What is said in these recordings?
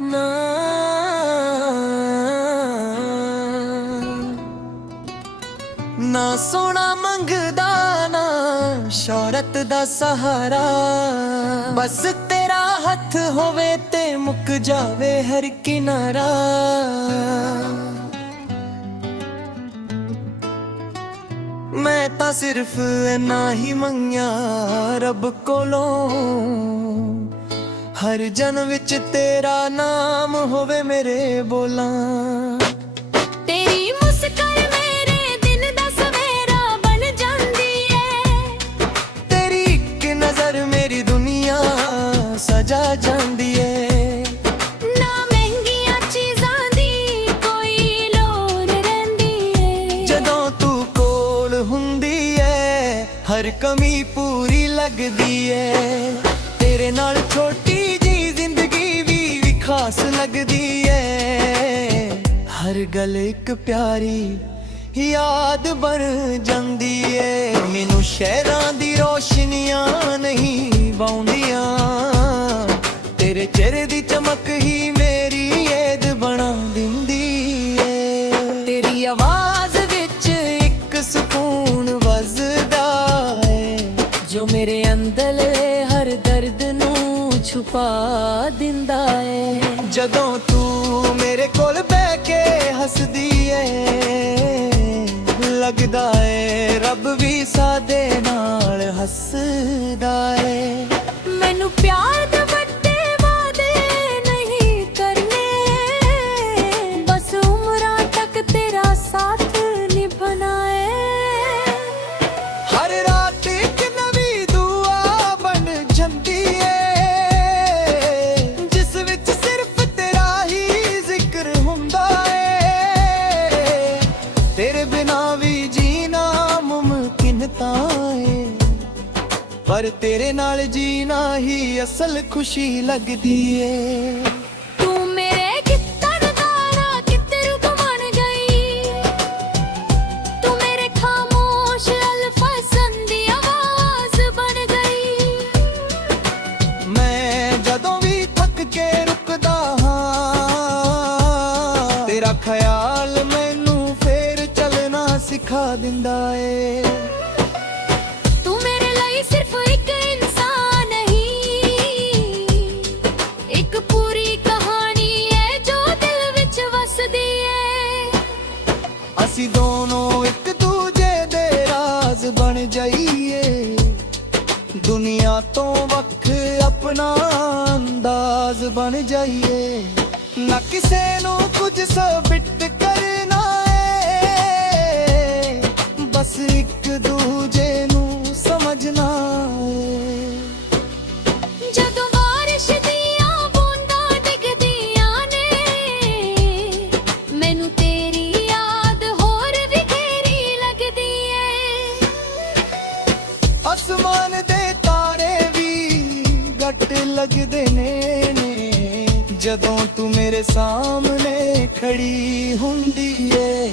ਨਾ ਨਾ ਸੋਨਾ ਮੰਗਦਾ ਨਾ ਸ਼ੌਹਰਤ ਦਾ ਸਹਾਰਾ, ਬਸ ਤੇਰਾ ਹੱਥ ਹੋਵੇ ਤੇ ਮੁੱਕ ਜਾਵੇ ਹਰ ਕਿਨਾਰਾ। ਮੈਂ ਤਾਂ ਸਿਰਫ ਇੰਨਾ ਹੀ ਮੰਗਿਆ ਰੱਬ ਕੋਲੋਂ, ਹਰ ਜਨਮ ਵਿੱਚ ਤੇਰਾ ਨਾਮ ਹੋਵੇ ਮੇਰੇ ਬੋਲਾਂ। ਤੇਰੀ ਮੁਸਕਾਨ ਮੇਰੇ ਦਿਨ ਦਾ ਸਵੇਰਾ ਬਣ ਜਾਂਦੀ ਏ, ਤੇਰੀ ਇੱਕ ਨਜ਼ਰ ਮੇਰੀ ਦੁਨੀਆ ਸਜਾ ਜਾਂਦੀ ਏ। ਨਾ ਮਹਿੰਗੀਆਂ ਚੀਜ਼ਾਂ ਦੀ ਕੋਈ ਲੋੜ ਰਹਿੰਦੀ ਏ, ਜਦੋਂ ਤੂੰ ਕੋਲ ਹੁੰਦੀ ਏ ਹਰ ਕਮੀ ਪੂਰੀ ਲੱਗਦੀ ਏ। ਤੇਰੇ ਨਾਲ ਛੋਟੀ ਜੀ ਜ਼ਿੰਦਗੀ ਵੀ ਖਾਸ ਲੱਗਦੀ ਏ, ਹਰ ਗੱਲ ਇੱਕ ਪਿਆਰੀ ਯਾਦ ਬਣ ਜਾਂਦੀ ਏ। ਮੈਨੂੰ ਸ਼ਹਿਰਾਂ ਦੀ ਰੋਸ਼ਨੀਆਂ ਨਹੀਂ ਬਾਉਂਦੀਆਂ, ਤੇਰੇ ਚਿਹਰੇ ਦੀ ਚਮਕ ਹੀ ਮੇਰੀ ਯਾਦ ਬਣਾ ਦਿੰਦੀ ਏ। ਤੇਰੀ ਆਵਾਜ਼ ਵਿੱਚ ਇੱਕ ਸਕੂਨ ਵੱਜਦਾ ਏ, ਜੋ ਮੇਰੇ ਅੰਦਰਲੇ ਹਰ ਦਰਦ ਨੂੰ ਛੁਪਾ ਦਿੰਦਾ ਏ। ਜਦੋਂ ਤੂੰ ਮੇਰੇ ਕੋਲ ਬਹਿ ਕੇ ਹੱਸਦੀ ਏ, ਲੱਗਦਾ ਏ ਰੱਬ ਵੀ ਸਾਡੇ ਨਾਲ ਹੱਸਦਾ ਏ। ਮੈਨੂੰ ਪਿਆਰ ਦੇ ਵੱਡੇ ਵਾਅਦੇ ਨਹੀਂ ਕਰਨੇ, ਬਸ ਉਮਰਾਂ ਤੱਕ ਤੇਰਾ ਸਾਥ ਨਿਭਣਾ ਏ। ਹਰ ਰਾਤ ਇੱਕ ਨਵੀਂ ਦੁਆ ਬਣ ਜਾਂਦੀ ਏ, ਜਿਸ ਵਿੱਚ ਸਿਰਫ ਤੇਰਾ ਹੀ ਜ਼ਿਕਰ ਹੁੰਦਾ ਏ। ਤੇਰੇ ਬਿਨਾਂ ਵੀ ਜੀਣਾ ਮੁਮਕਿਨ ਤਾਂ ਏ, ਪਰ ਤੇਰੇ ਨਾਲ ਜੀਣਾ ਹੀ ਅਸਲ ਖੁਸ਼ੀ ਲੱਗਦੀ ਏ। ਤੂੰ ਮੇਰੇ ਕਿੱਤਰ ਦਾ ਕਿੱਧਰ ਘੁੰਮਣ ਗਈ, ਤੂੰ ਮੇਰੇ ਖਾਮੋਸ਼ ਅਲਫਾਜ਼ਾਂ ਦੀ ਆਵਾਜ਼ ਬਣ ਗਈ। ਮੈਂ ਜਦੋਂ ਵੀ ਥੱਕ ਕੇ ਰੁਕਦਾ ਹਾਂ, ਤੇਰਾ ਖਿਆਲ ਮੈਨੂੰ ਫੇਰ ਚੱਲਣਾ ਸਿਖਾ ਦਿੰਦਾ ਏ। ਤੂੰ ਮੇਰੇ ਲਈ ਸਿਰਫ ਇੱਕ ਇਨਸਾਨ ਨਹੀਂ, ਇੱਕ ਪੂਰੀ ਕਹਾਣੀ ਏ ਜੋ ਦਿਲ ਵਿੱਚ ਵਸਦੀ ਏ। ਅਸੀਂ ਦੋਨੋਂ ਇੱਕ ਦੂਜੇ ਦੇ ਰਾਜ਼ ਬਣ ਜਾਈਏ, ਦੁਨੀਆ ਤੋਂ ਵੱਖ ਆਪਣਾ ਅੰਦਾਜ਼ ਬਣ ਜਾਈਏ। ਨਾ ਕਿਸੇ ਨੂੰ ਕੁਝ ਸਬਿਟ ਕਰਨਾ ਏ, ਬਸ ਇੱਕ ਦੂਜੇ ਨੂੰ ਸਮਝਣਾ ਏ। ਜਦੋਂ ਬਾਰਿਸ਼ ਦੀਆਂ ਬੂੰਦਾਂ ਡਿੱਗਦੀਆਂ ਨੇ, ਮੈਨੂੰ ਤੇਰੀ ਯਾਦ ਹੋਰ ਵੀ ਗਹਿਰੀ ਲੱਗਦੀ ਏ। ਅਸਮਾਨ ਦੇ ਤਾਰੇ ਵੀ ਘੱਟ ਲੱਗਦੇ ਨੇ, ਜਦੋਂ ਤੂੰ ਮੇਰੇ ਸਾਹਮਣੇ ਖੜੀ ਹੁੰਦੀ ਏ।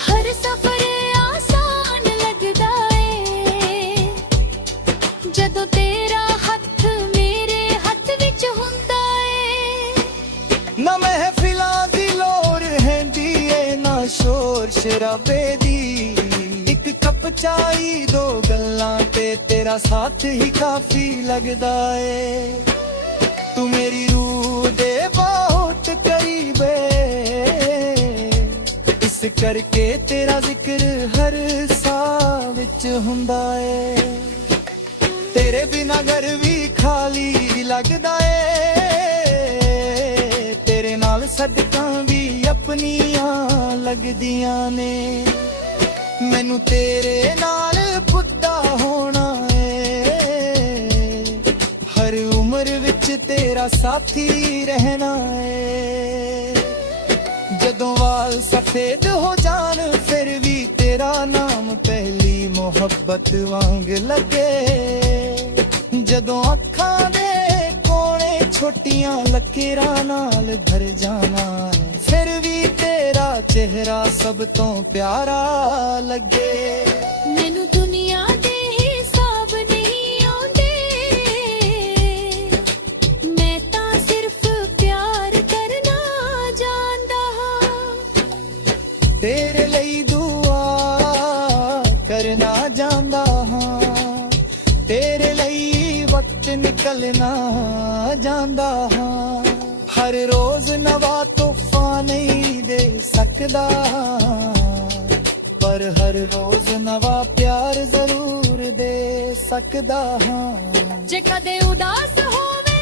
ਹਰ ਸਫ਼ਰ ਆਸਾਨ ਲੱਗਦਾ ਏ, ਜਦੋਂ ਤੇਰਾ ਹੱਥ ਮੇਰੇ ਹੱਥ ਵਿੱਚ ਹੁੰਦਾ ਏ। ਨਾ ਮਹਿਫਿਲਾਂ ਦੀ ਲੋੜ ਰਹਿੰਦੀ ਏ, ਨਾ ਸ਼ੋਰ ਸ਼ਰਾਬੇ ਦੀ, ਇੱਕ ਕੱਪ ਚਾਈ ਦੋ ਗੱਲਾਂ ਤੇ ਤੇਰਾ ਸਾਥ ਹੀ ਕਾਫੀ ਲੱਗਦਾ ਏ। ਤੂੰ ਮੇਰੀ ਰੂਹ ਦੇ ਬਹੁਤ ਕਰੀਬ ਏ, ਇਸ ਕਰਕੇ ਤੇਰਾ ਜ਼ਿਕਰ ਹਰ ਸਾਹ ਵਿੱਚ ਹੁੰਦਾ ਏ। ਤੇਰੇ ਬਿਨਾਂ ਘਰ ਵੀ ਖਾਲੀ ਲੱਗਦਾ ਏ, ਤੇਰੇ ਨਾਲ ਸਦਕਾਂ ਵੀ ਆਪਣੀਆਂ ਲੱਗਦੀਆਂ ਨੇ। ਮੈਨੂੰ ਤੇਰੇ ਨਾਲ ਬੁੱਢਾ ਹੋਣਾ ਏ, ਹਰ ਉਮਰ ਵਿੱਚ ਤੇਰਾ ਸਾਥੀ ਰਹਿਣਾ ਏ। ਜਦੋਂ ਵਾਲ ਸਫੇਦ ਹੋ ਜਾਣ ਫਿਰ ਵੀ ਤੇਰਾ ਨਾਮ ਪਹਿਲੀ ਮੁਹੱਬਤ ਵਾਂਗ ਲੱਗੇ। ਜਦੋਂ ਅੱਖਾਂ ਦੇ ਕੋਣੇ ਛੋਟੀਆਂ ਲਕੀਰਾਂ ਨਾਲ ਭਰ ਜਾਣਾ, ਫਿਰ ਵੀ ਤੇਰਾ ਚਿਹਰਾ ਸਭ ਤੋਂ ਪਿਆਰਾ ਲੱਗੇ। ਮੈਨੂੰ ਦੁਨੀਆ ਦੇ ਹਿਸਾਬ ਨਹੀਂ ਆਉਂਦੇ, ਮੈਂ ਤਾਂ ਸਿਰਫ ਪਿਆਰ ਨਿਕਲਣਾ ਜਾਂਦਾ ਹਾਂ। ਹਰ ਰੋਜ਼ ਨਵਾਂ ਤੋਹਫਾ ਨਹੀਂ ਦੇ ਸਕਦਾ, ਪਰ ਹਰ ਰੋਜ਼ ਨਵਾਂ ਪਿਆਰ ਜ਼ਰੂਰ ਦੇ ਸਕਦਾ ਹਾਂ। ਜੇ ਕਦੇ ਉਦਾਸ ਹੋਵੇ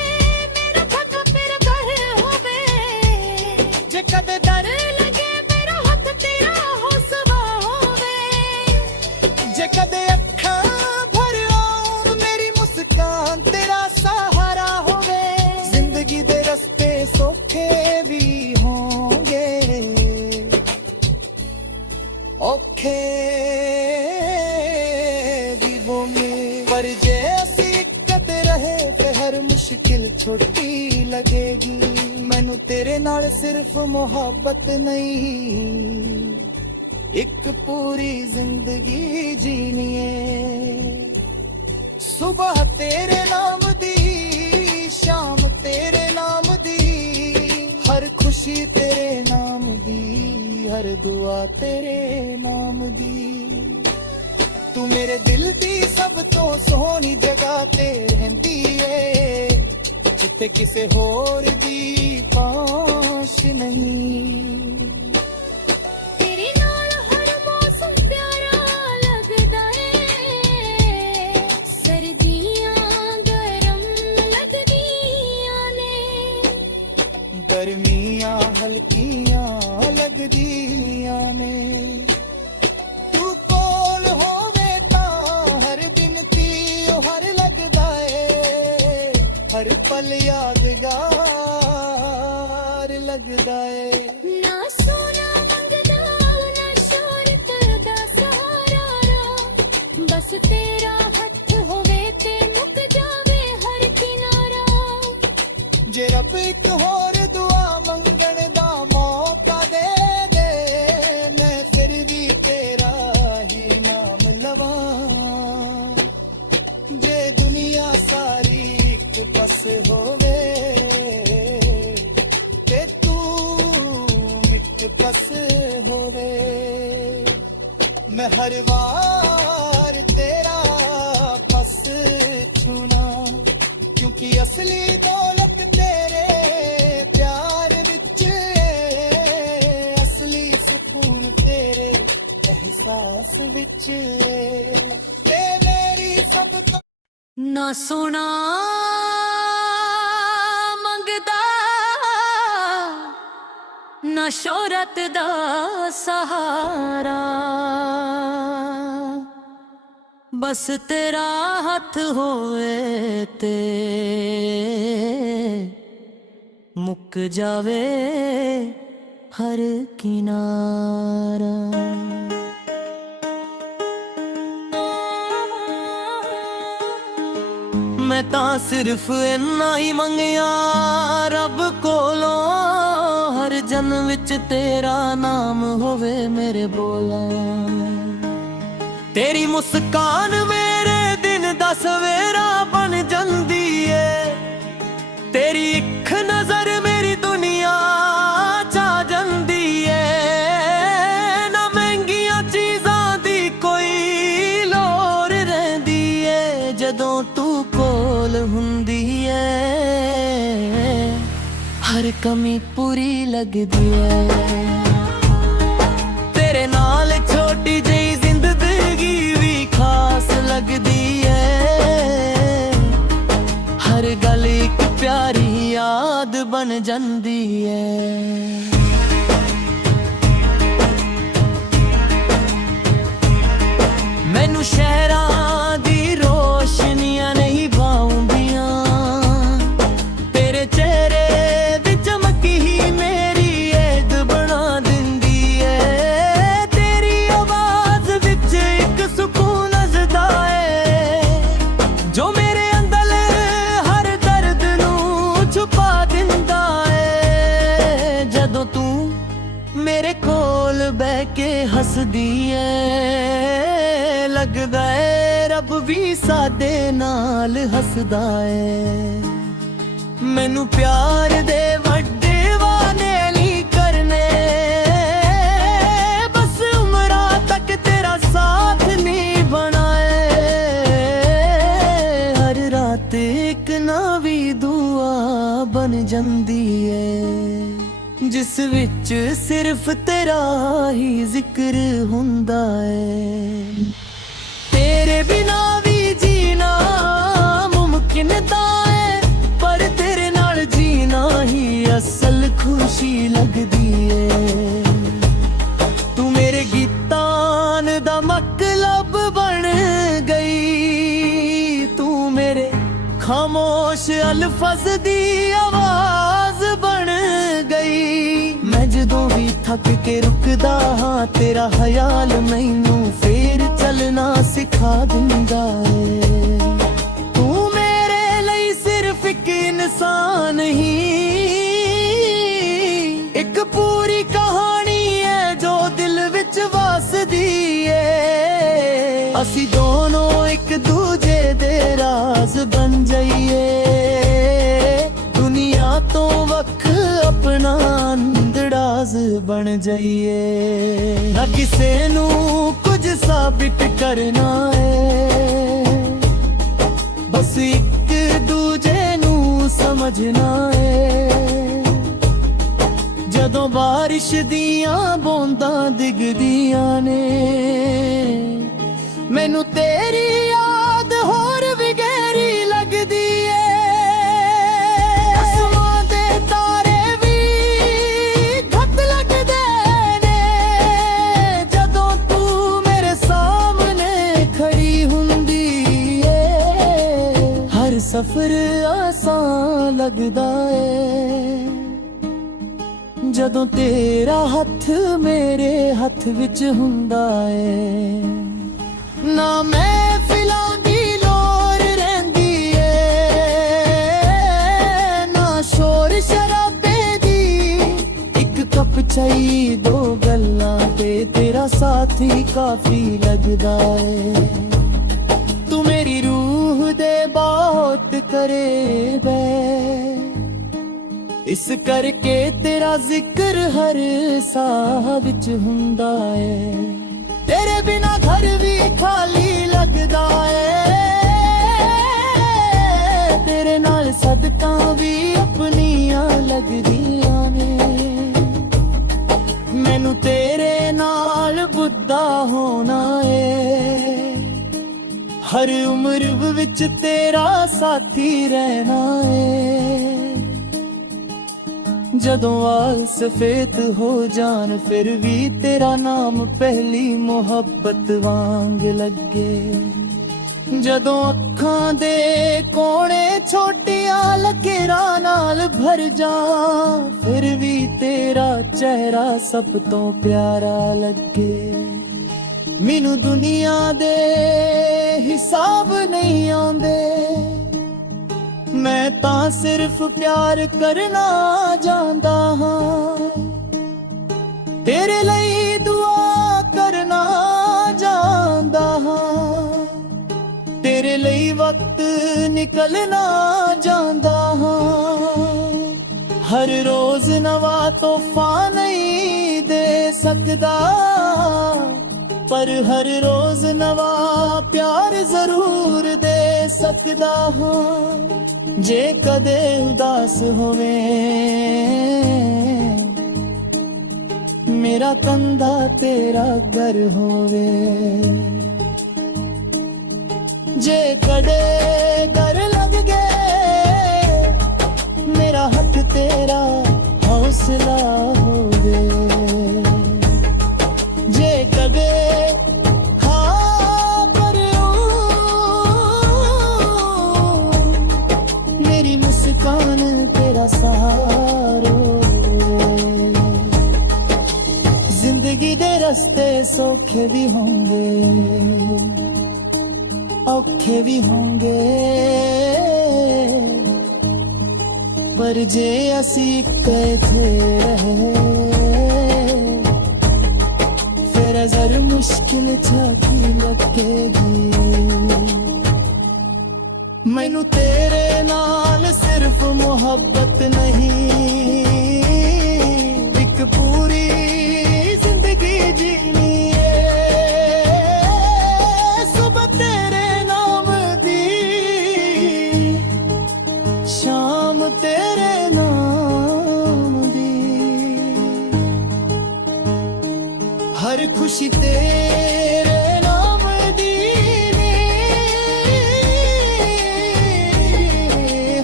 ਮੇਰਾ ਥੱਕ ਫਿਰ ਕਰ ਹੋਵੇ, ਜੇ ਕਦੇ ਡਰ ਲੱਗੇ ਮੇਰਾ ਹੱਥ ਤੇਰਾ ਹੌਸਲਾ ਹੋਵੇ, ਜੇ ਕਦੇ ਅੱਖਾਂ ਭਰ ਆਉਣ ਮੇਰੀ ਮੁਸਕਾਨ ਤੇਰਾ ਸਹਾਰਾ ਹੋਵੇ। ਜ਼ਿੰਦਗੀ ਦੇ ਰਸਤੇ ਸੌਖੇ ਵੀ ਹੋਣਗੇ, ਔਖੇ ਵੀ ਹੋਣਗੇ, ਪਰ ਜੇ ਅਸੀਂ ਇਕੱਠ ਰਹੇ ਤੇ ਹਰ ਮੁਸ਼ਕਿਲ ਛੋਟੀ ਲੱਗੇਗੀ। ਮੈਨੂੰ ਤੇਰੇ ਨਾਲ ਸਿਰਫ ਮੁਹੱਬਤ ਨਹੀਂ, ਇੱਕ ਪੂਰੀ ਜ਼ਿੰਦਗੀ ਜੀਣੀ ਏ। ਸੁਬਹ ਤੇਰੇ ਨਾਮ ਦੀ, ਸ਼ਾਮ ਤੇਰੇ ਨਾਮ ਦੀ, ਹਰ ਖੁਸ਼ੀ ਤੇਰੇ ਨਾਮ ਦੀ, ਹਰ ਦੁਆ ਤੇਰੇ ਨਾਮ ਦੀ। ਤੂੰ ਮੇਰੇ ਦਿਲ ਦੀ ਸਭ ਤੋਂ ਸੋਹਣੀ ਜਗ੍ਹਾ ਤੇ ਰਹਿੰਦੀ ਏ, ਜਿੱਥੇ ਕਿਸੇ ਹੋਰ ਦੀ ਪਾਸ਼ ਨਹੀਂ। ਤੇਰੇ ਨਾਲ ਹਰ ਮੌਸਮ ਪਿਆਰਾ ਲੱਗਦਾ ਏ, ਸਰਦੀਆਂ ਗਰਮ ਲੱਗਦੀਆਂ ਨੇ, ਗਰਮੀਆਂ ਹਲਕੀਆਂ ਲੱਗਦੀਆਂ ਨੇ। ਤੂੰ ਕੋਲ ਹੋਵੇ ਤਾਂ ਹਰ ਦਿਨ ਤਿਉਹਾਰ ਲੱਗਦਾ ਏ, ਹਰ ਪਲ ਯਾਦਗਾਰ ਲੱਗਦਾ ਏ। ਨਾ ਸੋਨਾ ਮੰਗਦਾ ਨਾ ਸ਼ੋਹਰਤ ਦਾ ਸਹਾਰਾ, ਬਸ ਤੇਰਾ ਹੱਥ ਹੋਵੇ ਤੇ ਮੁੱਕ ਜਾਵੇ ਹਰ ਕਿਨਾਰਾ। ਜੇ ਰੱਬ ਇੱਕ ਹੋਰ ਦੁਆ ਮੰਗਣ ਦਾ ਮੌਕਾ ਦੇ ਦੇ, ਮੈਂ ਫਿਰ ਵੀ ਤੇਰਾ ਹੀ ਨਾਮ ਲਵਾਂ। ਜੇ ਦੁਨੀਆ ਸਾਰੀ ਇੱਕ ਪਾਸ ਹੋਵੇ ਤੇ ਤੂੰ ਇੱਕ ਪਾਸ ਹੋਵੇ, ਮੈਂ ਹਰ ਵਾਰ ਤੇਰਾ ਪਾਸ ਛੂਣਾ, ਕਿਉਂਕਿ ਅਸਲੀ ਦੌਲਤ ਤੇਰੇ ਪਿਆਰ ਵਿੱਚ ਏ, ਅਸਲੀ ਸਕੂਨ ਤੇਰੇ ਅਹਿਸਾਸ ਵਿੱਚ ਏ। ਤੇ ਮੇਰੀ ਸਭ ਤੋਂ ਨਾ ਸੋਨਾ ਮੰਗਦਾ ਨਾ ਸ਼ੋਹਰਤ ਦਾ ਸਹਾਰਾ, ਬਸ ਤੇਰਾ ਹੱਥ ਹੋਵੇ ਤੇ ਮੁੱਕ ਜਾਵੇ ਹਰ ਕਿਨਾਰਾ। ਮੈਂ ਤਾਂ ਸਿਰਫ ਇੰਨਾ ਹੀ ਮੰਗਿਆ ਰੱਬ ਕੋਲੋਂ, ਹਰ ਜਨਮ ਵਿੱਚ ਤੇਰਾ ਨਾਮ ਹੋਵੇ ਮੇਰੇ ਬੋਲਾਂ। ਤੇਰੀ ਮੁਸਕਾਨ ਮੇਰੇ ਦਿਨ ਦਾ ਸਵੇਰਾ ਬਣ ਜਾਂਦੀ ਏ, ਤੇਰੀ ਇੱਕ ਨਜ਼ਰ ਮੇਰੀ ਦੁਨੀਆ ਚਾ ਜਾਂਦੀ ਏ। ਨਾ ਮਹਿੰਗੀਆਂ ਚੀਜ਼ਾਂ ਦੀ ਕੋਈ ਲੋੜ ਰਹਿੰਦੀ ਏ, ਜਦੋਂ ਤੂੰ ਕੋਲ ਹੁੰਦੀ ਏ ਹਰ ਕਮੀ ਪੂਰੀ ਲੱਗਦੀ ਏ। ਤੇਰੇ ਨਾਲ ਛੋਟੀ ਜਿਹੀ ਜ਼ਿੰਦਗੀ ਵੀ ਖਾਸ ਲੱਗਦੀ ਏ, ਹਰ ਗੱਲ ਇੱਕ ਪਿਆਰੀ ਯਾਦ ਬਣ ਜਾਂਦੀ ਏ। ਮੈਨੂੰ ਸ਼ਹਿਰਾਂ ਦੀ ਰੋਸ਼ਨੀਆਂ ਨਹੀਂ ਭਾਉਂਦੀਆਂ, ਤੇਰੇ ਚਿਹਰੇ ਦੀ ਚਮਕ ਹੀ ਮੇਰੀ ਏਦ ਬਣਾ ਦਿੰਦੀ ਏ। ਤੇਰੀ ਆਵਾਜ਼ ਵਿੱਚ ਇੱਕ ਸਕੂਨ ਨੱਚਦਾ ਏ, ਜੋ ਮੇਰੇ ਅੰਦਰ ਹਰ ਦਰਦ ਨੂੰ ਛੁਪਾ ਦਿੰਦਾ ਏ। ਜਦੋਂ ਤੂੰ ਮੇਰੇ ਕੋਲ ਬਹਿ ਕੇ ਹੱਸਦੀ ਏ, ਲੱਗਦਾ ਏ ਰੱਬ ਵੀ ਸਾਡੇ ਨਾਲ ਹੱਸਦਾ ਏ। ਮੈਨੂੰ ਪਿਆਰ ਦੇ ਵੱਡੇ ਵਾਅਦੇ ਨਹੀਂ ਕਰਨੇ, ਬਸ ਉਮਰਾਂ ਤੱਕ ਤੇਰਾ ਸਾਥ ਨਿਭਾਉਣਾ ਏ। ਹਰ ਰਾਤ ਇੱਕ ਬਣ ਜਾਂਦੀ ਏ ਜਿਸ ਵਿੱਚ ਸਿਰਫ ਤੇਰਾ ਹੀ ਜ਼ਿਕਰ ਹੁੰਦਾ ਏ। ਤੇਰੇ ਬਿਨਾ ਵੀ ਜੀਣਾ ਮੁਮਕਿਨ ਤਾਂ ਏ, ਪਰ ਤੇਰੇ ਨਾਲ ਜੀਣਾ ਹੀ ਅਸਲ ਖੁਸ਼ੀ ਲੱਗਦੀ ਏ। ਤੂੰ ਮੇਰੇ ਗੀਤਾਂ ਦਾ ਮਤਲਬ ਬਣ ਗਈ, ਤੂੰ ਮੇਰੇ ਖਾਮੋਸ਼ ਅਲਫਜ਼ ਦੀ ਆਵਾਜ਼ ਬਣ ਗਈ। ਮੈਂ ਜਦੋਂ ਵੀ ਥੱਕ ਕੇ ਰੁਕਦਾ ਹਾਂ, ਤੇਰਾ ਖਿਆਲ ਮੈਨੂੰ ਫੇਰ ਚੱਲਣਾ ਸਿਖਾ ਦਿੰਦਾ ਏ। ਤੂੰ ਮੇਰੇ ਲਈ ਸਿਰਫ ਇੱਕ ਇਨਸਾਨ ਹੀ, ਇੱਕ ਪੂਰੀ ਕਹਾਣੀ ਏ ਜੋ ਦਿਲ ਵਿੱਚ ਵਸਦੀ ਏ। ਅਸੀਂ ਦੋਨੋਂ ਇੱਕ ਦੂਜੇ ਦੇ ਰਾਜ਼ ਬਣ ਜਾਈਏ, ਦੁਨੀਆ ਤੋਂ ਵੱਖ ਆਪਣਾ ਅੰਦੜਾਜ਼ ਬਣ ਜਾਈਏ। ਨਾ ਕਿਸੇ ਨੂੰ ਕੁਝ ਸਾਬਿਤ ਕਰਨਾ ਏ, ਬਸ ਇੱਕ ਦੂਜੇ ਨੂੰ ਸਮਝਣਾ ਏ। ਜਦੋਂ ਬਾਰਿਸ਼ ਦੀਆਂ ਬੂੰਦਾਂ ਡਿੱਗਦੀਆਂ ਨੇ, ਮੈਨੂੰ ਤੇਰੀ ਯਾਦ ਹੋਰ ਵੀ ਗਹਿਰੀ ਲੱਗਦੀ ਏ। ਅਸਮਾਨ ਦੇ ਤਾਰੇ ਵੀ ਘੱਟ ਲੱਗਦੇ ਨੇ ਜਦੋਂ ਤੂੰ ਮੇਰੇ ਸਾਹਮਣੇ ਖੜੀ ਹੁੰਦੀ ਏ। ਹਰ ਸਫ਼ਰ ਆਸਾਨ ਲੱਗਦਾ ਏ ਜਦੋਂ ਤੇਰਾ ਹੱਥ ਮੇਰੇ ਹੱਥ ਵਿੱਚ ਹੁੰਦਾ ਏ। ਨਾ ਮਹਿਫਿਲਾਂ ਦੀ ਲੋੜ ਰਹਿੰਦੀ ਏ, ਨਾ ਸ਼ੋਰ ਸ਼ਰਾਬੇ ਦੀ, ਇੱਕ ਕੱਪ ਚਾਈ ਦੋ ਗੱਲਾਂ ਤੇ ਤੇਰਾ ਸਾਥੀ ਕਾਫੀ ਲੱਗਦਾ ਏ। ਤੂੰ ਮੇਰੀ ਰੂਹ ਦੇ ਬਹੁਤ ਕਰੀਬ ਏ, ਇਸ ਕਰਕੇ ਤੇਰਾ ਜ਼ਿਕਰ ਹਰ ਸਾਹ ਵਿੱਚ ਹੁੰਦਾ ਏ। ਤੇਰੇ ਬਿਨਾ ਘਰ ਵੀ ਖਾਲੀ ਲੱਗਦਾ ਏ, ਤੇਰੇ ਨਾਲ ਸਦਕਾਂ ਵੀ ਆਪਣੀਆਂ ਲੱਗਦੀਆਂ ਨੇ। ਮੈਨੂੰ ਤੇਰੇ ਨਾਲ ਬੁੱਧਾ ਹੋਣਾ ਏ, ਹਰ ਉਮਰ ਵਿੱਚ ਤੇਰਾ ਸਾਥੀ ਰਹਿਣਾ ਏ। ਜਦੋਂ ਵਾਲ ਸਫੇਦ ਹੋ ਜਾਣ ਫਿਰ ਵੀ ਤੇਰਾ ਨਾਮ ਪਹਿਲੀ ਮੁਹੱਬਤ ਵਾਂਗ ਲੱਗੇ। ਜਦੋਂ ਅੱਖਾਂ ਦੇ ਕੋਣੇ ਛੋਟੀਆਂ ਲਕੀਰਾਂ ਨਾਲ ਭਰ ਜਾ, ਫਿਰ ਵੀ ਤੇਰਾ ਚਿਹਰਾ ਸਭ ਤੋਂ ਪਿਆਰਾ ਲੱਗੇ। ਮੈਨੂੰ ਦੁਨੀਆ ਦੇ ਹਿਸਾਬ ਨਹੀਂ ਆਉਂਦੇ, ਮੈਂ ਤਾਂ ਸਿਰਫ ਪਿਆਰ ਕਰਨਾ ਜਾਣਦਾ ਹਾਂ। ਤੇਰੇ ਲਈ ਦੁਆ ਕਰਨਾ ਜਾਣਦਾ ਹਾਂ, ਤੇਰੇ ਲਈ ਵਕਤ ਨਿਕਲਣਾ ਜਾਣਦਾ ਹਾਂ। ਹਰ ਰੋਜ਼ ਨਵਾਂ ਤੋਹਫਾ ਨਹੀਂ ਦੇ ਸਕਦਾ, ਪਰ ਹਰ ਰੋਜ਼ ਨਵਾਂ ਪਿਆਰ ਜ਼ਰੂਰ ਦੇ ਸਕਦਾ ਹਾਂ। ਜੇ ਕਦੇ ਉਦਾਸ ਹੋਵੇ ਮੇਰਾ ਕੰਧਾ ਤੇਰਾ ਘਰ ਹੋਵੇ, ਜੇ ਕਦੇ ਡਰ ਲੱਗ ਗਏ ਮੇਰਾ ਹੱਥ ਤੇਰਾ ਹੌਸਲਾ ਹੋਵੇ। ਜੇ ਕਦੇ तेरा सहारो, जिंदगी दे रस्ते सौखे भी होंगे औखे भी होंगे, पर जे असी इकट्ठे रहे फिर अजर मुश्किल झाकी लगेगी। मैनू तेरे नाल सिर्फ मोहब्बत नहीं, एक पूरी जिंदगी जीनी है। सुबह तेरे नाम दी, शाम तेरे ਖੁਸ਼ੀ ਤੇਰੇ ਨਾਮ ਦੀ ਨੇ,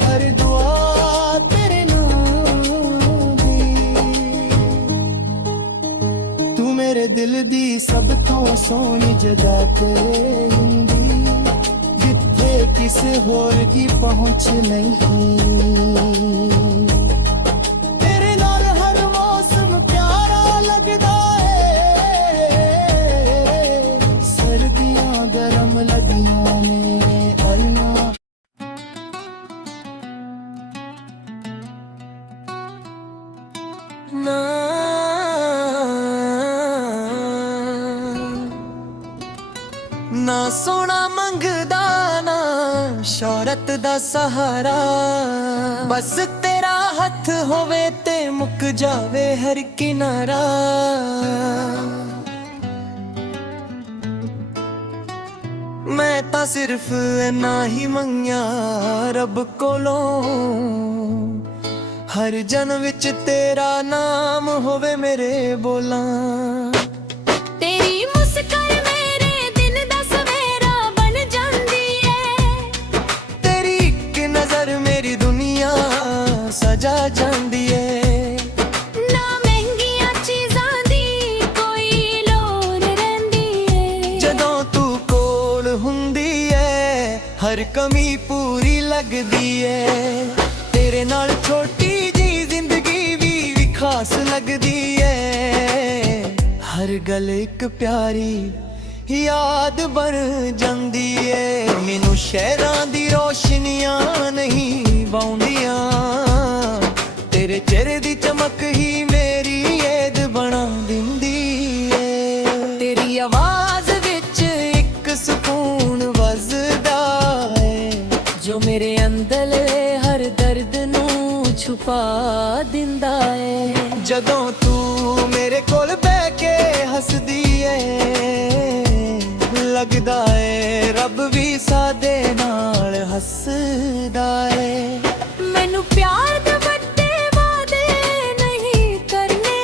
ਹਰ ਦੁਆ ਤੇਰੇ ਨਾਮ ਦੀ। ਤੂੰ ਮੇਰੇ ਦਿਲ ਦੀ ਸਭ ਤੋਂ ਸੋਹਣੀ ਜਗ੍ਹਾ ਤੇ ਹੁੰਦੀ, ਜਿੱਥੇ ਕਿਸੇ ਹੋਰ ਦੀ ਪਹੁੰਚ ਨਹੀਂ। ਤੇਰੇ ਨਾਲ ਹਰ ਮੌਸਮ ਪਿਆਰਾ ਲੱਗਦਾ ਏ, ਸਰਦੀਆਂ ਗਰਮ ਲੱਗਦੀਆਂ ਨੇ ਆਈਆਂ। ਨਾ ਸੋਨਾ ਮੰਗਦਾ ਨਾ ਸ਼ੌਹਰਤ ਦਾ ਸਹਾਰਾ, ਬਸ ਤੇਰਾ ਹੱਥ ਹੋਵੇ ਤੇ ਮੁੱਕ ਜਾਵੇ ਹਰ ਕਿਨਾਰਾ। ਮੈਂ ਤਾਂ ਸਿਰਫ ਇੰਨਾ ਹੀ ਮੰਗਿਆ ਰੱਬ ਕੋਲੋਂ, ਹਰ ਜਨਮ ਵਿੱਚ ਤੇਰਾ ਨਾਮ ਹੋਵੇ ਮੇਰੇ ਬੋਲਾਂ। ਤੇਰੀ ਮੁਸਕਾਨ ਮੇਰੇ ਦਿਨ ਦਾ ਸਵੇਰਾ ਬਣ ਜਾਂਦੀ ਏ, ਤੇਰੀ ਇੱਕ ਨਜ਼ਰ ਮੇਰੀ ਦੁਨੀਆ ਸਜਾ ਜਾਂਦੀ ਏ। ਨਾ ਮਹਿੰਗੀਆਂ ਚੀਜ਼ਾਂ ਦੀ ਕੋਈ ਲੋੜ ਰਹਿੰਦੀ ਏ, ਜਦੋਂ ਤੂੰ ਕੋਲ ਹੁੰਦੀ ਏ ਹਰ ਕਮੀ ਪੂਰੀ ਲੱਗਦੀ ਏ। ਤੇਰੇ ਨਾਲ ਛੋਟੀ ਜੀ ਜ਼ਿੰਦਗੀ ਵੀ ਖਾਸ ਲੱਗਦੀ ਏ, ਹਰ ਗੱਲ ਇੱਕ ਪਿਆਰੀ ਯਾਦ ਬਣ ਜਾਂਦੀ ਏ। ਮੈਨੂੰ ਸ਼ਹਿਰਾਂ ਦੀ ਰੋਸ਼ਨੀਆਂ ਨਹੀਂ ਬਾਉਂਦੀਆਂ, ਤੇਰੇ ਚਿਹਰੇ ਦੀ ਚਮਕ ਹੀ ਮੇਰੀ ਏਦ ਬਣਾ ਦਿੰਦੀ ਏ। ਤੇਰੀ ਆਵਾਜ਼ ਵਿੱਚ ਇੱਕ ਸਕੂਨ ਵੱਜਦਾ ਏ, ਜੋ ਮੇਰੇ ਅੰਦਰਲੇ ਹਰ ਦਰਦ ਨੂੰ ਛੁਪਾ ਦਿੰਦਾ ਏ। ਜਦੋਂ ਤੂੰ ਮੇਰੇ ਕੋਲ ਬਹਿ ਕੇ ਹੱਸਦੀ ਏ, ਲੱਗਦਾ ਏ ਰੱਬ ਵੀ ਸਾਡੇ ਨਾਲ ਹੱਸਦਾ ਏ। ਮੈਨੂੰ ਪਿਆਰ ਦੇ ਵੱਡੇ ਵਾਅਦੇ ਨਹੀਂ ਕਰਨੇ,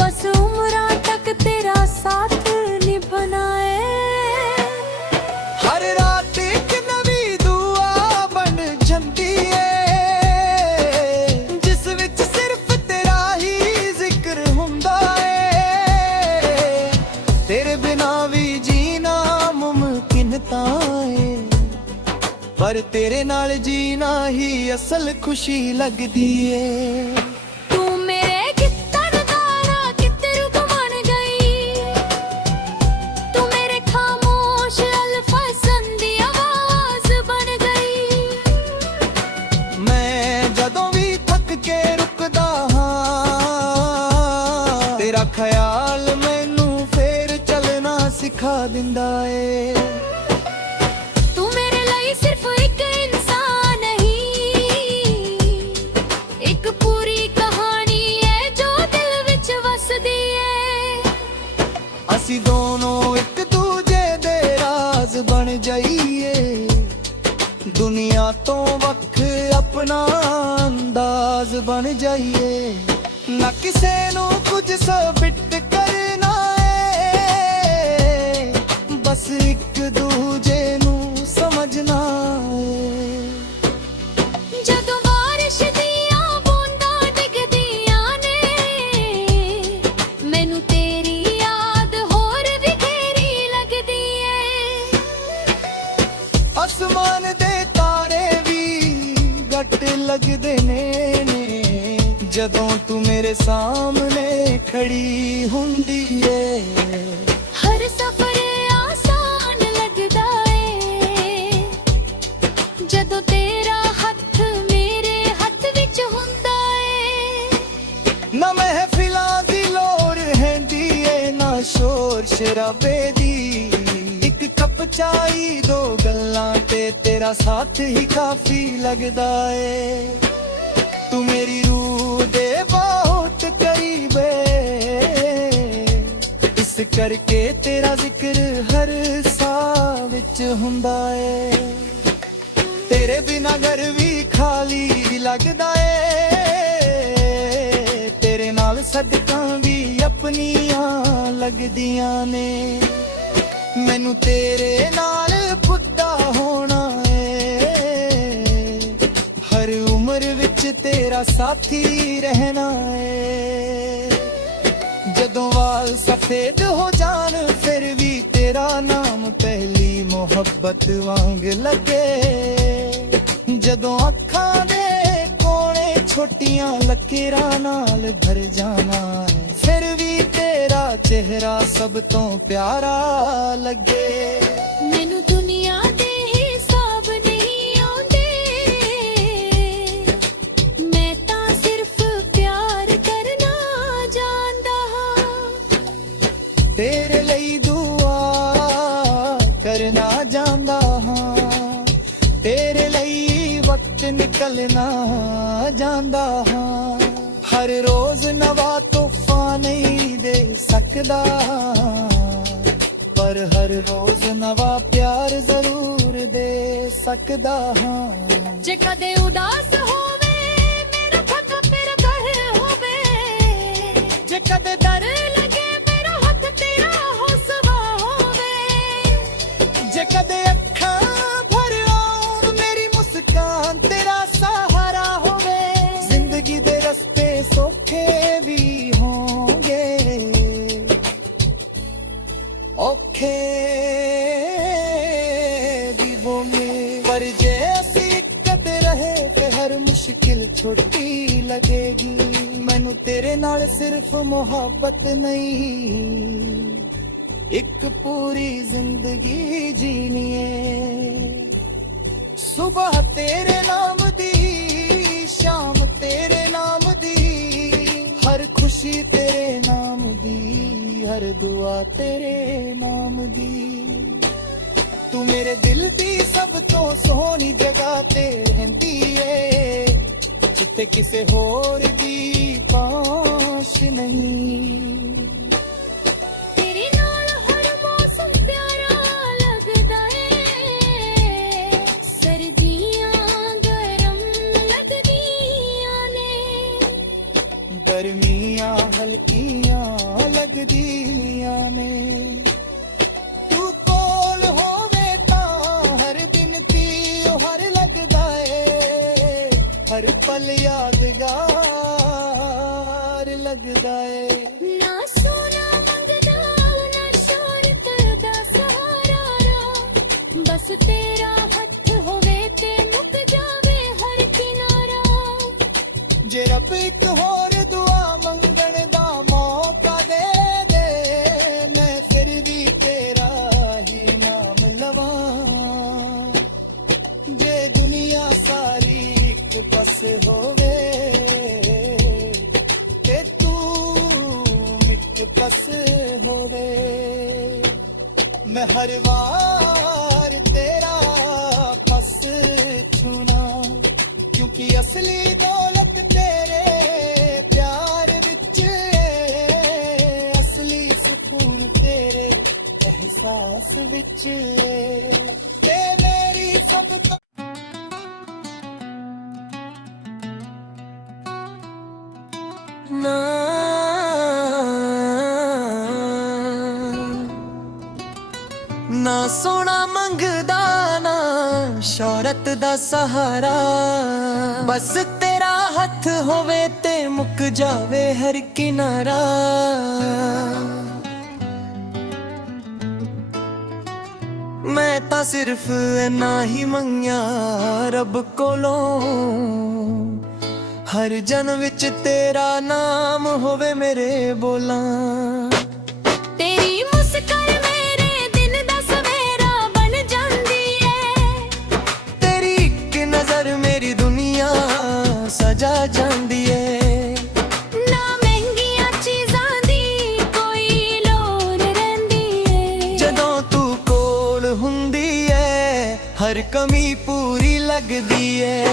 ਬਸ ਉਮਰਾਂ ਤੱਕ ਤੇਰਾ ਸਾਥ ਨਿਭਣਾ ਏ। ਹਰ ਰਾਤ ਇੱਕ ਨਵੀਂ ਦੁਆ ਬਣ ਜਾਂਦੀ ਏ, ਜਿਸ ਵਿੱਚ ਸਿਰਫ ਤੇਰਾ ਹੀ ਜ਼ਿਕਰ ਹੁੰਦਾ ਏ। ਤੇਰੇ ਬਿਨਾ ਵੀ ਜੀਣਾ ਮੁਮਕਿਨ ਤਾਂ ਏ, ਪਰ ਤੇਰੇ ਨਾਲ ਜੀਣਾ ਹੀ ਅਸਲ ਖੁਸ਼ੀ ਲੱਗਦੀ ਏ। ਤੂੰ ਮੇਰੇ ਕਿੱਤਰ ਦਾ ਨਾ ਕਿੱਤਰ ਬਣ ਗਈ, ਤੂੰ ਮੇਰੇ ਖਾਮੋਸ਼ ਅਲਫਾਜ਼ਾਂ ਦੀ ਆਵਾਜ਼ ਬਣ ਗਈ। ਮੈਂ ਜਦੋਂ ਵੀ ਥੱਕ ਕੇ ਰੁਕਦਾ ਹਾਂ, ਤੇਰਾ ਖਿਆਲ ਮੈਨੂੰ ਫੇਰ ਚੱਲਣਾ ਸਿਖਾ ਦਿੰਦਾ ਏ। ਤੂੰ ਮੇਰੇ ਲਈ ਸਿਰਫ ਇੱਕ ਇਨਸਾਨ ਨਹੀਂ, ਇੱਕ ਪੂਰੀ ਕਹਾਣੀ ਏ ਜੋ ਦਿਲ ਵਿੱਚ ਵਸਦੀ ਏ। ਅਸੀਂ ਦੋਨੋਂ ਇੱਕ ਦੂਜੇ ਦੇ ਰਾਜ਼ ਬਣ ਜਾਈਏ, ਦੁਨੀਆ ਤੋਂ ਵੱਖ ਆਪਣਾ ਅੰਦਾਜ਼ ਬਣ ਜਾਈਏ। ਨਾ ਕਿਸੇ ਨੂੰ ਕੁਝ ਸਬਿਟ ਕਰਨਾ ਏ, ਬਸ ਇੱਕ ਦੂਜੇ ਨੂੰ ਸਮਝਣਾ ਏ। ਜਦੋਂ ਬਾਰਿਸ਼ ਦੀਆਂ ਬੂੰਦਾਂ ਡਿੱਗਦੀਆਂ ਨੇ, ਮੈਨੂੰ ਤੇਰੀ ਯਾਦ ਹੋਰ ਵੀ ਗਹਿਰੀ ਲੱਗਦੀ ਏ। ਅਸਮਾਨ ਦੇ ਤਾਰੇ ਵੀ ਘੱਟ ਲੱਗਦੇ ਨੇ, ਜਦੋਂ ਤੂੰ ਮੇਰੇ ਸਾਹਮਣੇ ਖੜੀ ਹੁੰਦੀ ਏ। ਹਰ ਸਫ਼ਰ ਆਸਾਨ ਲੱਗਦਾ ਏ, ਜਦੋਂ ਤੇਰਾ ਹੱਥ ਮੇਰੇ ਹੱਥ ਵਿੱਚ ਹੁੰਦਾ ਏ। ਨਾ ਮਹਿਫਿਲਾਂ ਦੀ ਲੋੜ ਹੈਂਦੀ ਏ, ਨਾ ਸ਼ੋਰ ਸ਼ਰਾਬੇ ਦੀ। ਇੱਕ ਕੱਪ ਚਾਈ ਦੋ ਗੱਲਾਂ ਤੇ ਤੇਰਾ ਸਾਥ ਹੀ ਕਾਫੀ ਲੱਗਦਾ ਏ। ਤੂੰ ਮੇਰੀ ਰੂਹ ਦੇ ਬਹੁਤ ਕਰੀਬ ਏ, ਇਸ ਕਰਕੇ ਤੇਰਾ ਜ਼ਿਕਰ ਹਰ ਸਾਹ ਵਿੱਚ ਹੁੰਦਾ ਏ। ਤੇਰੇ ਬਿਨਾ ਘਰ ਵੀ ਖਾਲੀ ਲੱਗਦਾ ਏ, ਤੇਰੇ ਨਾਲ ਸਦਕਾਂ ਵੀ ਆਪਣੀਆਂ ਲੱਗਦੀਆਂ ਨੇ। ਮੈਨੂੰ ਤੇਰੇ ਨਾਲ ਬੁੱਢਾ ਹੋਣਾ ਏ, ਹਰ ਉਮਰ ਵਿੱਚ ਤੇਰਾ ਸਾਥੀ ਰਹਿਣਾ ਏ। ਜਦੋਂ ਵਾਲ ਸਫੇਦ ਹੋ ਜਾਣ ਫਿਰ ਵੀ ਤੇਰਾ ਨਾਮ ਪਹਿਲੀ ਮੁਹੱਬਤ ਵਾਂਗ ਲੱਗੇ। ਜਦੋਂ ਅੱਖਾਂ ਦੇ ਕੋਲੇ ਛੋਟੀਆਂ ਲਕੀਰਾਂ ਨਾਲ ਭਰ ਜਾਣਾ ਹੈ, ਫਿਰ ਵੀ ਤੇਰਾ ਚਿਹਰਾ ਸਭ ਤੋਂ ਪਿਆਰਾ ਲੱਗੇ। ਮੈਨੂੰ ਦੁਨੀਆ ਦੇ ਹਿਸਾਬ ਨਹੀਂ ਆਉਂਦੇ, ਮੈਂ ਤਾਂ ਸਿਰਫ ਪਿਆਰ ਕਰਨਾ ਜਾਣਦਾ ਹਾਂ। ਤੇਰੇ ਲਈ ਦੁਆ ਕਰਨਾ ਜਾਂਦਾ ਹਾਂ, ਤੇਰੇ ਲਈ ਵਕਤ ਨਿਕਲਣਾ ਜਾਂਦਾ ਹਾਂ। ਹਰ ਰੋਜ਼ ਨਵਾਂ ਤੋਹਫਾ ਨਹੀਂ ਦੇ ਸਕਦਾ, ਪਰ ਹਰ ਰੋਜ਼ ਨਵਾਂ ਪਿਆਰ ਜ਼ਰੂਰ ਦੇ ਸਕਦਾ ਹਾਂ। ਜੇ ਕਦੇ ਉਦਾਸ ਹੋਵੇ ਮੇਰਾ ਥੱਕਾ ਤੇਰਾ ਘਰ ਹੋਵੇ, ਜੇ ਕਦੇ ਦਰ ਲੱਗੇ ਮੇਰਾ ਹੱਥ ਤੇਰਾ ਹੌਸਲਾ ਹੋਵੇ, ਜੇ ਕਦੇ ਅੱਖਾਂ ਭਰ ਆਉਣ ਮੇਰੀ ਮੁਸਕਾਨ ਤੇਰਾ ਸਹਾਰਾ ਹੋਵੇ। ਜ਼ਿੰਦਗੀ ਦੇ ਰਸਤੇ ਸੌਖੇ ਵੀ ਹੋਣਗੇ, ਔਖੇ ਵੀ ਹੋਣਗੇ, ਪਰ ਜੇ ਅਸੀਂ ਇਕੱਠੇ ਰਹੇ ਤੇ ਹਰ ਮੁਸ਼ਕਿਲ ਛੋਟੀ ਲੱਗੇਗੀ। ਮੈਨੂੰ ਤੇਰੇ ਨਾਲ ਸਿਰਫ ਮੁਹੱਬਤ ਨਹੀਂ, ਇੱਕ ਪੂਰੀ ਜ਼ਿੰਦਗੀ ਜੀਣੀ ਏ। ਸੁਬਹ ਤੇਰੇ ਨਾਮ ਦੀ, ਸ਼ਾਮ ਤੇਰੇ ਨਾਮ ਦੀ, ਹਰ ਖੁਸ਼ੀ ਤੇਰੇ ਨਾਮ ਦੀ, ਹਰ ਦੁਆ ਤੇਰੇ ਨਾਮ ਦੀ। ਤੂੰ ਮੇਰੇ ਦਿਲ ਦੀ ਸਭ ਤੋਂ ਸੋਹਣੀ ਜਗ੍ਹਾ ਤੇ ਰਹਿੰਦੀ ਏ, ਜਿੱਥੇ ਕਿਸੇ ਹੋਰ ਦੀ ਪਾਸ਼ ਨਹੀਂ। ਤੇਰੇ ਨਾਲ ਹਰ ਮੌਸਮ ਪਿਆਰਾ ਲੱਗਦਾ ਏ, ਸਰਦੀਆਂ ਗਰਮ ਲੱਗਦੀਆਂ ਨੇ, ਗਰਮੀਆਂ ਹਲਕੀਆਂ ਲੱਗਦੀਆਂ ਨੇ। ਤੂੰ ਕੋਲ ਹੋਵੇ ਤਾਂ ਹਰ ਦਿਨ ਤਿਉਹਾਰ ਲੱਗਦਾ ਏ, ਹਰ ਪਲ ਯਾਦਗਾਰ ਲੱਗਦਾ ਏ। ਨਾ ਸੋਨਾ ਮੰਗਦਾ ਨਾ ਸ਼ੋਹਰਤ ਦਾ ਸਹਾਰਾ, ਬਸ ਤੇਰਾ ਹੱਥ ਹੋਵੇ ਤੇ ਮੁੱਕ ਜਾਵੇ ਹਰ ਕਿਨਾਰਾ। ਜੇ ਰੱਬ ਇੱਕ ਹੋਰ ਦੁਆ ਮੰਗਣ ਦਾ ਮੌਕਾ ਦੇ ਦੇ, ਮੈਂ ਫਿਰ ਵੀ ਤੇਰਾ ਹੀ ਨਾਮ ਲਵਾਂ। ਜੇ ਦੁਨੀਆ ਸਾਰੀ ਇੱਕ ਪਾਸੇ ਹੋਵੇ ਤੇ ਤੂੰ ਇੱਕ ਪਾਸੇ ਹੋਵੇ, ਮੈਂ ਹਰ ਵਾਰ ਤੇਰਾ ਪਸ ਛੂਣਾ, ਕਿਉਂਕਿ ਅਸਲੀ ਦੌਲਤ ਤੇਰੇ ਪਿਆਰ ਵਿੱਚ ਏ, ਅਸਲੀ ਸਕੂਨ ਤੇਰੇ ਅਹਿਸਾਸ ਵਿੱਚ ਏ। ਤੇ ਮੇਰੀ ਸਭ ਤੋਂ ਨਾ ਸੋਨਾ ਮੰਗਦਾ ਨਾ ਸ਼ੌਹਰਤ ਦਾ ਸਹਾਰਾ, ਬਸ ਤੇਰਾ ਹੱਥ ਹੋਵੇ ਤੇ ਮੁੱਕ ਜਾਵੇ ਹਰ ਕਿਨਾਰਾ। ਮੈਂ ਤਾਂ ਸਿਰਫ ਇੰਨਾ ਹੀ ਮੰਗਿਆ ਰੱਬ ਕੋਲੋਂ, ਹਰ ਜਨਮ ਵਿੱਚ ਤੇਰਾ ਨਾਮ ਹੋਵੇ ਮੇਰੇ ਬੋਲਾਂ। ਤੇਰੀ ਮੁਸਕਾਨ ਮੇਰੇ ਦਿਨ ਦਾ ਸਵੇਰਾ ਬਣ ਜਾਂਦੀ ਏ, ਤੇਰੀ ਇੱਕ ਨਜ਼ਰ ਮੇਰੀ ਦੁਨੀਆ ਸਜਾ ਜਾਂਦੀ ਏ। ਨਾ ਮਹਿੰਗੀਆਂ ਚੀਜ਼ਾਂ ਦੀ ਕੋਈ ਲੋੜ ਰਹਿੰਦੀ ਏ, ਜਦੋਂ ਤੂੰ ਕੋਲ ਹੁੰਦੀ ਏ ਹਰ ਕਮੀ ਪੂਰੀ ਲੱਗਦੀ ਏ।